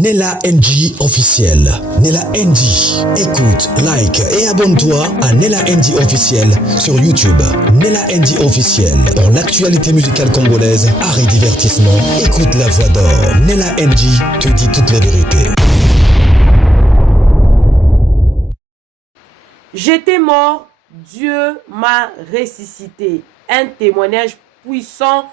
Nella NG officiel. Nella NG. Écoute, like et abonne-toi à Nella NG officiel sur YouTube. Nella NG officiel. Pour l'actualité musicale congolaise, art et divertissement, écoute la voix d'or. Nella NG te dit toutes les vérités. J'étais mort, Dieu m'a ressuscité. Un témoignage puissant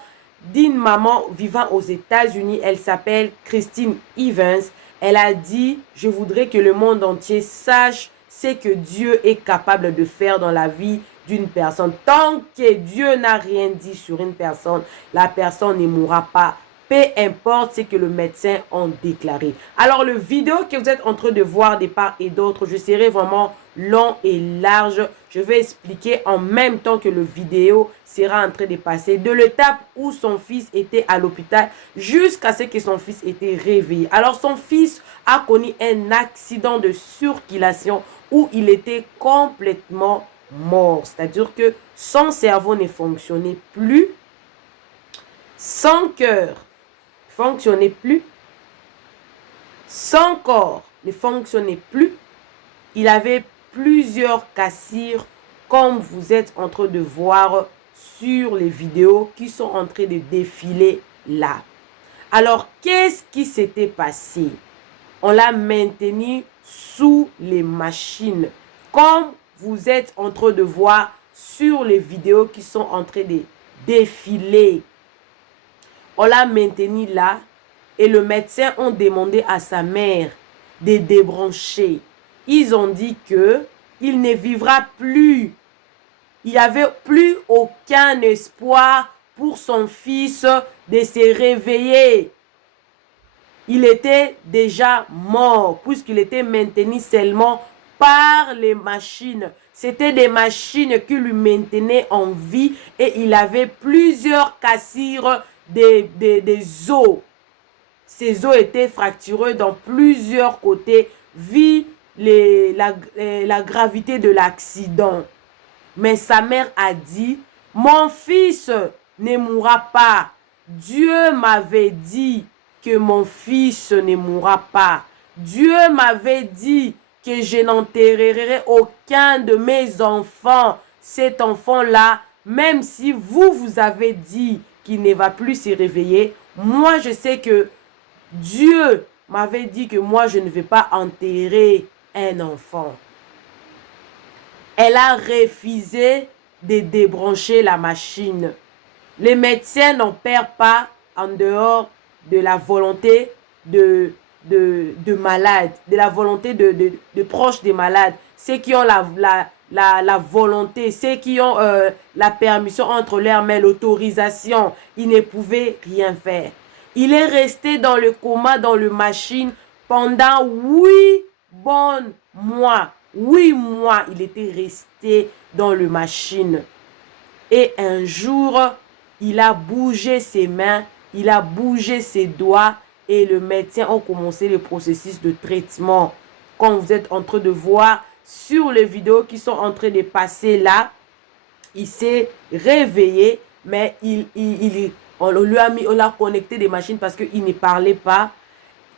d'une maman vivant aux États-Unis. Elle s'appelle Christine Evans. Elle a dit: je voudrais que le monde entier sache ce que Dieu est capable de faire dans la vie d'une personne. Tant que Dieu n'a rien dit sur une personne, la personne ne mourra pas. Peu importe ce que le médecin a déclaré. Alors, le vidéo que vous êtes en train de voir de part et d'autre, je serai vraiment long et large. Je vais expliquer en même temps que le vidéo sera en train de passer de l'étape où son fils était à l'hôpital jusqu'à ce que son fils était réveillé. Alors, son fils a connu un accident de circulation où il était complètement mort. C'est-à-dire que son cerveau ne fonctionnait plus, son cœur ne fonctionnait plus, son corps ne fonctionnait plus. Il avait plusieurs cassures comme vous êtes en train de voir sur les vidéos qui sont en train de défiler là. Alors, qu'est-ce qui s'était passé? On l'a maintenu sous les machines comme vous êtes en train de voir sur les vidéos qui sont en train de défiler. On l'a maintenu là et le médecin a demandé à sa mère de débrancher. Ils ont dit que il ne vivra plus. Il n'y avait plus aucun espoir pour son fils de se réveiller. Il était déjà mort puisqu'il était maintenu seulement par les machines. C'était des machines qui lui maintenaient en vie et il avait plusieurs cassures des os. Ses os étaient fracturés dans plusieurs côtés vu la gravité de l'accident. Mais sa mère a dit: mon fils ne mourra pas. Dieu m'avait dit que mon fils ne mourra pas. Dieu m'avait dit que je n'enterrerai aucun de mes enfants. Cet enfant-là, même si vous avez dit qu'il ne va plus se réveiller, moi je sais que Dieu m'avait dit que moi je ne vais pas enterrer un enfant. Elle a refusé de débrancher la machine. Les médecins n'en perdent pas en dehors de la volonté de malades, de la volonté de proches des malades. Ceux qui ont la volonté, ceux qui ont la permission entre leurs mains, l'autorisation, ils ne pouvaient rien faire. Il est resté dans le coma, dans le machine, pendant 8 bons mois. 8 mois, il était resté dans le machine. Et un jour, il a bougé ses mains, il a bougé ses doigts et le médecin a commencé le processus de traitement. Comme vous êtes en train de voir sur les vidéos qui sont en train de passer là, il s'est réveillé, mais on l'a connecté des machines parce qu'il ne parlait pas.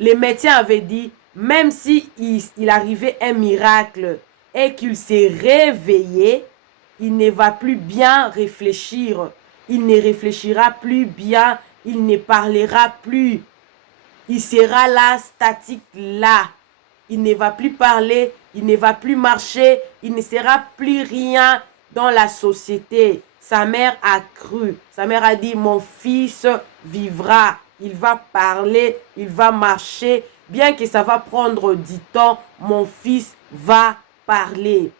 Les médecins avaient dit, même si il arrivait un miracle et qu'il s'est réveillé, il ne va plus bien réfléchir. Il ne réfléchira plus bien, il ne parlera plus. Il sera là, statique là. Il ne va plus parler, il ne va plus marcher, il ne sera plus rien dans la société. Sa mère a cru. Sa mère a dit, mon fils vivra. Il va parler, il va marcher. Bien que ça va prendre du temps, mon fils va parler.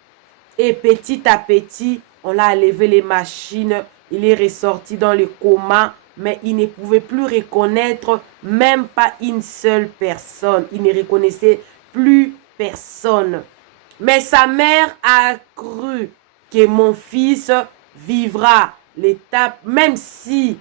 Et petit à petit, on a enlevé les machines. Il est ressorti dans le coma, mais il ne pouvait plus reconnaître même pas une seule personne. Il ne reconnaissait plus personne. Mais sa mère a cru que mon fils vivra l'étape, même si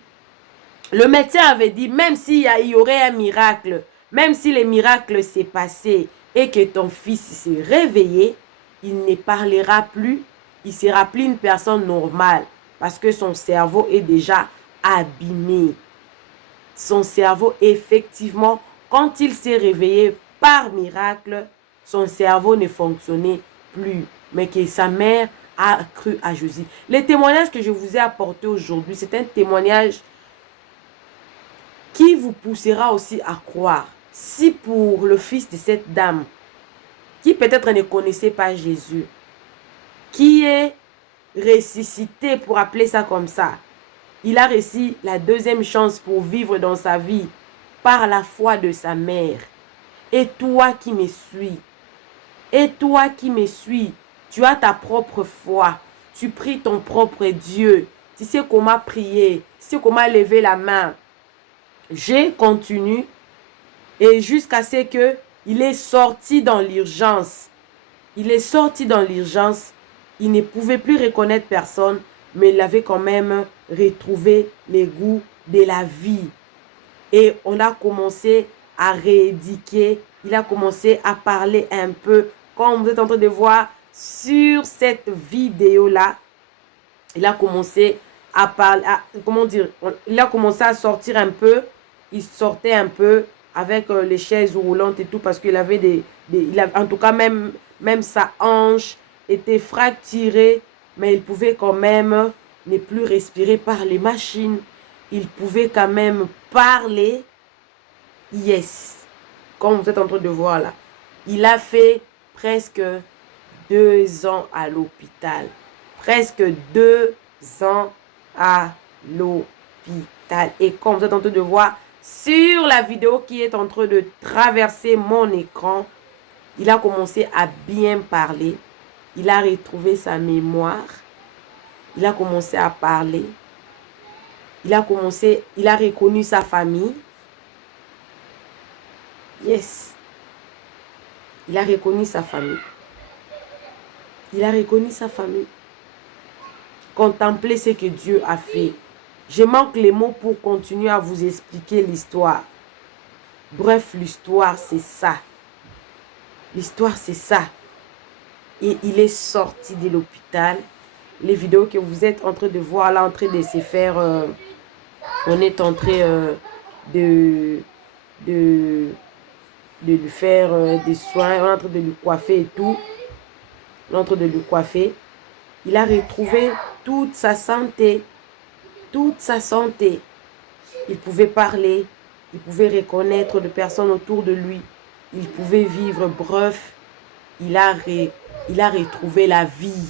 le médecin avait dit, même s'il y aurait un miracle, même si le miracle s'est passé et que ton fils s'est réveillé, il ne parlera plus, il sera plus une personne normale parce que son cerveau est déjà abîmé. Son cerveau est effectivement Quand il s'est réveillé par miracle, son cerveau ne fonctionnait plus, mais que sa mère a cru à Jésus. Le témoignage que je vous ai apporté aujourd'hui, c'est un témoignage qui vous poussera aussi à croire. Si pour le fils de cette dame, qui peut-être ne connaissait pas Jésus, qui est ressuscité, pour appeler ça comme ça, il a reçu la deuxième chance pour vivre dans sa vie par la foi de sa mère. Et toi qui me suis, tu as ta propre foi, tu pries ton propre Dieu, tu sais comment prier, tu sais comment lever la main. Je continue et jusqu'à ce que il est sorti dans l'urgence. Il est sorti dans l'urgence. Il ne pouvait plus reconnaître personne, mais il avait quand même retrouvé les goûts de la vie. Et on a commencé à rééduquer. Il a commencé à parler un peu, comme vous êtes en train de voir sur cette vidéo-là. Il a commencé à parler, il a commencé à sortir un peu. Il sortait un peu avec les chaises roulantes et tout, parce qu'il avait en tout cas, même sa hanche était fracturée, mais il pouvait quand même ne plus respirer par les machines. Il pouvait quand même parler. Yes. Comme vous êtes en train de voir là. Il a fait presque 2 ans à l'hôpital. Presque 2 ans à l'hôpital. Et comme vous êtes en train de voir sur la vidéo qui est en train de traverser mon écran, il a commencé à bien parler. Il a retrouvé sa mémoire. Il a commencé à parler. Il a reconnu sa famille. Yes. Il a reconnu sa famille. Il a reconnu sa famille. Contemplez ce que Dieu a fait. Je manque les mots pour continuer à vous expliquer l'histoire. Bref, l'histoire, c'est ça. L'histoire, c'est ça. Et il est sorti de l'hôpital. Les vidéos que vous êtes en train de voir là, en train de se faire... on est en train de lui faire des soins. On est en train de lui coiffer et tout. On est en train de lui coiffer. Il a retrouvé toute sa santé. Toute sa santé. Il pouvait parler. Il pouvait reconnaître les personnes autour de lui. Il pouvait vivre. Bref, il a retrouvé la vie.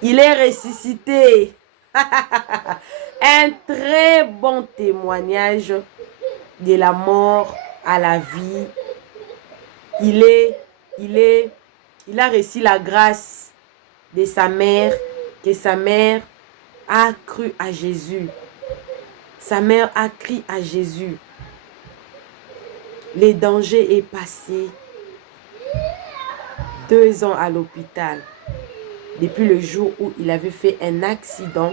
Il est ressuscité. Un très bon témoignage de la mort à la vie. Il a reçu la grâce de sa mère, que sa mère a cru à Jésus. Sa mère a crié à Jésus. Le danger est passé. 2 ans à l'hôpital. Depuis le jour où il avait fait un accident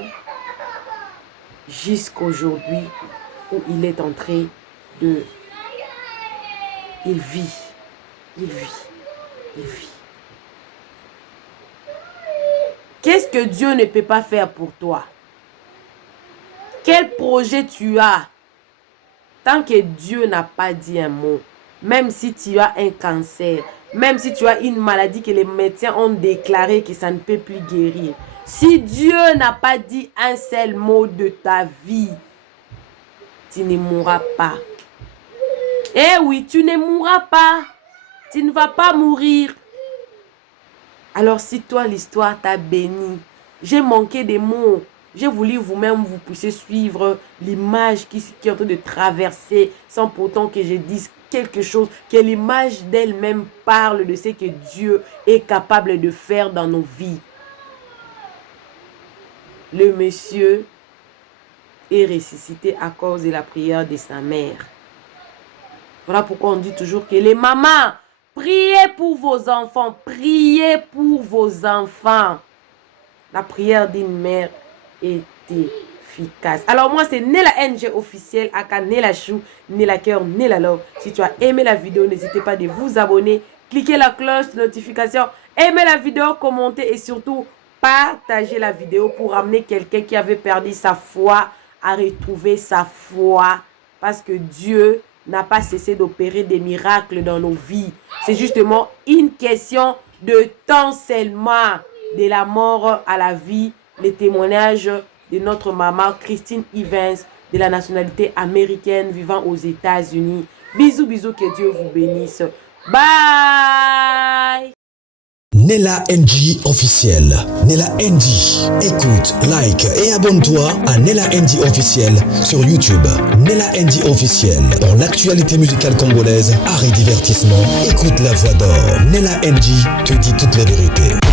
jusqu'aujourd'hui où il est entré de... Il vit. Qu'est-ce que Dieu ne peut pas faire pour toi? Quel projet tu as? Tant que Dieu n'a pas dit un mot, même si tu as un cancer, même si tu as une maladie que les médecins ont déclaré que ça ne peut plus guérir, si Dieu n'a pas dit un seul mot de ta vie, tu ne mourras pas. Eh oui, tu ne mourras pas. Tu ne vas pas mourir. Alors si toi, l'histoire t'a béni, j'ai manqué des mots. J'ai voulu vous-même, vous puissiez suivre l'image qui est en train de traverser sans pourtant que je dise quelque chose, que l'image d'elle-même parle de ce que Dieu est capable de faire dans nos vies. Le monsieur est ressuscité à cause de la prière de sa mère. Voilà pourquoi on dit toujours que les mamans, priez pour vos enfants, priez pour vos enfants. La prière d'une mère est efficace. Alors moi c'est Nella NG officiel, aka Nella Chou, Nella Cœur, Nella Love. Si tu as aimé la vidéo, n'hésitez pas de vous abonner, cliquez la cloche de notification, aimez la vidéo, commentez et surtout partagez la vidéo pour amener quelqu'un qui avait perdu sa foi à retrouver sa foi. Parce que Dieu n'a pas cessé d'opérer des miracles dans nos vies. C'est justement une question de temps seulement, de la mort à la vie. Les témoignages de notre maman Christine Evans, de la nationalité américaine vivant aux États-Unis. Bisous, bisous, que Dieu vous bénisse. Bye! Nella NG officiel. Nella NG. Écoute, like et abonne-toi à Nella NG officiel sur YouTube. Nella NG officiel. Pour l'actualité musicale congolaise, art et divertissement, écoute la voix d'or. Nella NG te dit toutes les vérités.